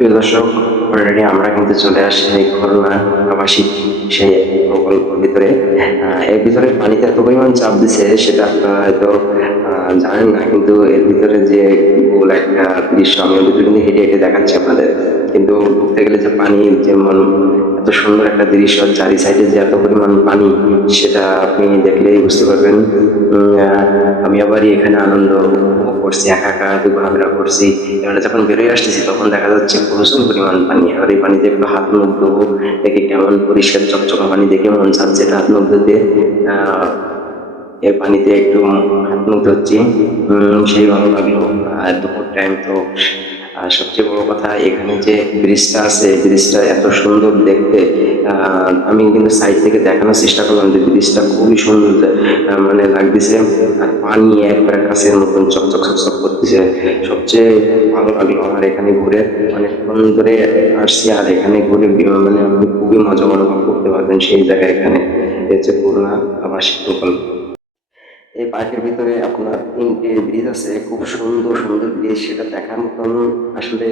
প্রিয় দর্শক, অলরেডি আমরা কিন্তু চলে আসছি খুলনা আবাসিক সেই প্রকল্পের ভিতরে। এর ভিতরে পানিতে এত পরিমাণ চাপ দিছে সেটা আপনারা হয়তো জানেন না, কিন্তু এর ভিতরে যে গোল একটা দৃশ্য আমি ওর ভিতরে কিন্তু হেঁটে হেঁটে দেখাচ্ছি আপনাদের। কিন্তু ঢুকতে গেলে যে পানি, যেমন এত সুন্দর একটা দৃশ্য, চারি সাইডে যে এত পরিমাণ পানি, সেটা আপনি দেখলেই বুঝতে পারবেন। আমি আবারই এখানে আনন্দ উপভোগ করছি, একা একা একটু ঘোরাফেরা করছি। এবারে যখন বেরোয় আসতেছি তখন দেখা যাচ্ছে প্রচুর পরিমাণ পানি। আর এই পানিতে একটু হাত মুখ ধোবো, দেখে কেমন পরিষ্কার চকচকা পানি, দেখে মন চাচ্ছে এটা হাত মুখ ধুতে। এই পানিতে একটু হাত মুখ ধুচ্ছি, সেই ভালো লাগলো। আর দুপুর টাইম তো। আর সবচেয়ে বড় কথা, এখানে যে ব্রিজটা আছে, ব্রিজটা এত সুন্দর দেখতে। আমি কিন্তু সাইড থেকে দেখানোর চেষ্টা করলাম যে ব্রিজটা খুবই সুন্দর, মানে লাগতেছে। আর পানি একবার কাছের মতন চকচক চকচক করতেছে। সবচেয়ে ভালো লাগলো আমার এখানে ঘুরে, অনেকক্ষণ ধরে আসছি, আর এখানে ঘুরে মানে আপনি খুবই মজা অনুভব করতে পারবেন সেই জায়গায়। এখানে এটা হচ্ছে খুলনা আবাসিক প্রকল্প। এই পার্কের ভিতরে আপনার 3টে ব্রিজ আছে, খুব সুন্দর সুন্দর ব্রিজ, সেটা দেখার মতন আসলে।